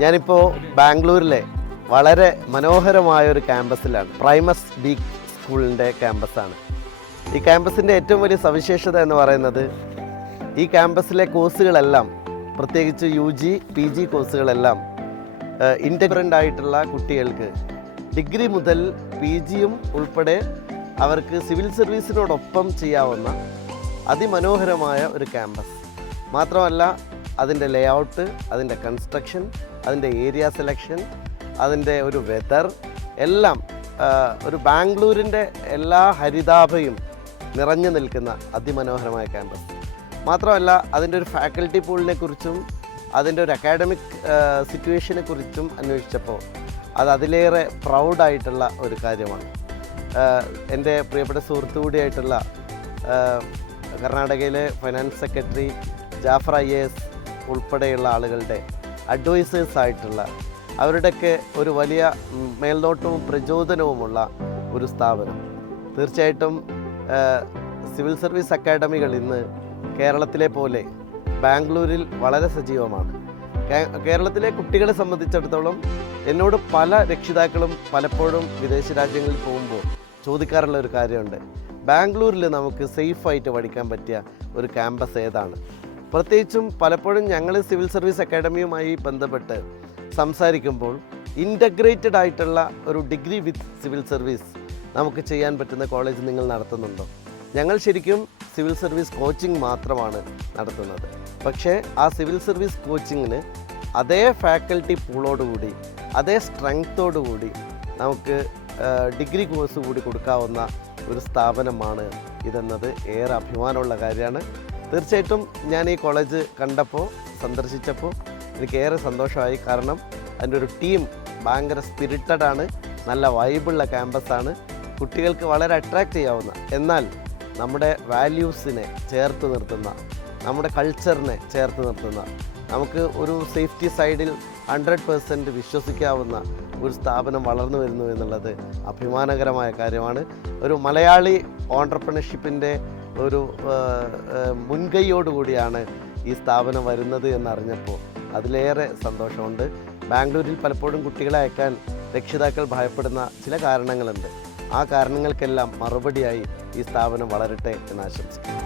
ഞാനിപ്പോൾ ബാംഗ്ലൂരിലെ വളരെ മനോഹരമായ ഒരു ക്യാമ്പസിലാണ്. പ്രൈമസ് ബി സ്കൂളിൻ്റെ ക്യാമ്പസാണ്. ഈ ക്യാമ്പസിൻ്റെ ഏറ്റവും വലിയ സവിശേഷത എന്ന് പറയുന്നത് ഈ ക്യാമ്പസിലെ കോഴ്സുകളെല്ലാം, പ്രത്യേകിച്ച് UG PG കോഴ്സുകളെല്ലാം ഇൻ്റഗ്രൻ്റ് ആയിട്ടുള്ള കുട്ടികൾക്ക് ഡിഗ്രി മുതൽ PGയും ഉൾപ്പെടെ അവർക്ക് സിവിൽ സർവീസിനോടൊപ്പം ചെയ്യാവുന്ന അതിമനോഹരമായ ഒരു ക്യാമ്പസ്. മാത്രമല്ല അതിൻ്റെ ലേഔട്ട്, അതിൻ്റെ കൺസ്ട്രക്ഷൻ, അതിൻ്റെ ഏരിയ സെലക്ഷൻ, അതിൻ്റെ ഒരു വെതർ എല്ലാം ഒരു ബാംഗ്ലൂരിൻ്റെ എല്ലാ ഹരിതാഭയും നിറഞ്ഞു നിൽക്കുന്ന അതിമനോഹരമായ ക്യാമ്പസ്. മാത്രമല്ല അതിൻ്റെ ഒരു ഫാക്കൽറ്റി പൂളിനെ കുറിച്ചും അതിൻ്റെ ഒരു അക്കാഡമിക് സിറ്റുവേഷനെ കുറിച്ചും അന്വേഷിച്ചപ്പോൾ അത് അതിലേറെ പ്രൗഡായിട്ടുള്ള ഒരു കാര്യമാണ്. എൻ്റെ പ്രിയപ്പെട്ട സുഹൃത്തു കൂടിയായിട്ടുള്ള കർണാടകയിലെ ഫൈനാൻസ് സെക്രട്ടറി ജാഫർ IAS ഉൾപ്പെടെയുള്ള ആളുകളുടെ അഡ്വൈസേഴ്സായിട്ടുള്ള അവരുടെയൊക്കെ ഒരു വലിയ മേൽനോട്ടവും പ്രചോദനവുമുള്ള ഒരു സ്ഥാപനം. തീർച്ചയായിട്ടും സിവിൽ സർവീസ് അക്കാഡമികൾ ഇന്ന് കേരളത്തിലെ പോലെ ബാംഗ്ലൂരിൽ വളരെ സജീവമാണ്. കേരളത്തിലെ കുട്ടികളെ സംബന്ധിച്ചിടത്തോളം എന്നോട് പല രക്ഷിതാക്കളും പലപ്പോഴും വിദേശ രാജ്യങ്ങളിൽ പോകുമ്പോൾ ചോദിക്കാറുള്ള ഒരു കാര്യമുണ്ട്, ബാംഗ്ലൂരിൽ നമുക്ക് സേഫായിട്ട് പഠിക്കാൻ പറ്റിയ ഒരു ക്യാമ്പസ് ഏതാണ്? പ്രത്യേകിച്ചും പലപ്പോഴും ഞങ്ങൾ സിവിൽ സർവീസ് അക്കാഡമിയുമായി ബന്ധപ്പെട്ട് സംസാരിക്കുമ്പോൾ ഇൻ്റഗ്രേറ്റഡ് ആയിട്ടുള്ള ഒരു ഡിഗ്രി വിത്ത് സിവിൽ സർവീസ് നമുക്ക് ചെയ്യാൻ പറ്റുന്ന കോളേജ് നിങ്ങൾ നടത്തുന്നുണ്ടോ? ഞങ്ങൾ ശരിക്കും സിവിൽ സർവീസ് കോച്ചിങ് മാത്രമാണ് നടത്തുന്നത്. പക്ഷേ ആ സിവിൽ സർവീസ് കോച്ചിങ്ങിന് അതേ ഫാക്കൽറ്റി പൂളോടുകൂടി അതേ സ്ട്രെങ്ത്തോടുകൂടി നമുക്ക് ഡിഗ്രി കോഴ്സ് കൂടി കൊടുക്കാവുന്ന ഒരു സ്ഥാപനമാണ് ഇതെന്നത് ഏറെ അഭിമാനമുള്ള കാര്യമാണ്. തീർച്ചയായിട്ടും ഞാൻ ഈ കോളേജ് കണ്ടപ്പോൾ, സന്ദർശിച്ചപ്പോൾ എനിക്കേറെ സന്തോഷമായി. കാരണം അതിൻ്റെ ഒരു ടീം ഭയങ്കര സ്പിരിറ്റഡാണ്, നല്ല വൈബുള്ള ക്യാമ്പസാണ്, കുട്ടികൾക്ക് വളരെ അട്രാക്റ്റ് ചെയ്യാവുന്ന, എന്നാൽ നമ്മുടെ വാല്യൂസിനെ ചേർത്ത് നിർത്തുന്ന, നമ്മുടെ കൾച്ചറിനെ ചേർത്ത് നിർത്തുന്ന, നമുക്ക് ഒരു സേഫ്റ്റി സൈഡിൽ 100% വിശ്വസിക്കാവുന്ന ഒരു സ്ഥാപനം വളർന്നു വരുന്നു എന്നുള്ളത് അഭിമാനകരമായ കാര്യമാണ്. ഒരു മലയാളി ഓൺട്രപ്രണർഷിപ്പിൻ്റെ ഒരു മുൻകൈയോടുകൂടിയാണ് ഈ സ്ഥാപനം വരുന്നത് എന്നറിഞ്ഞപ്പോൾ അതിലേറെ സന്തോഷമുണ്ട്. ബാംഗ്ലൂരിൽ പലപ്പോഴും കുട്ടികളെ അയക്കാൻ രക്ഷിതാക്കൾ ഭയപ്പെടുന്ന ചില കാരണങ്ങളുണ്ട്. ആ കാരണങ്ങൾക്കെല്ലാം മറുപടിയായി ഈ സ്ഥാപനം വളരട്ടെ എന്ന് ആശംസിക്കുന്നു.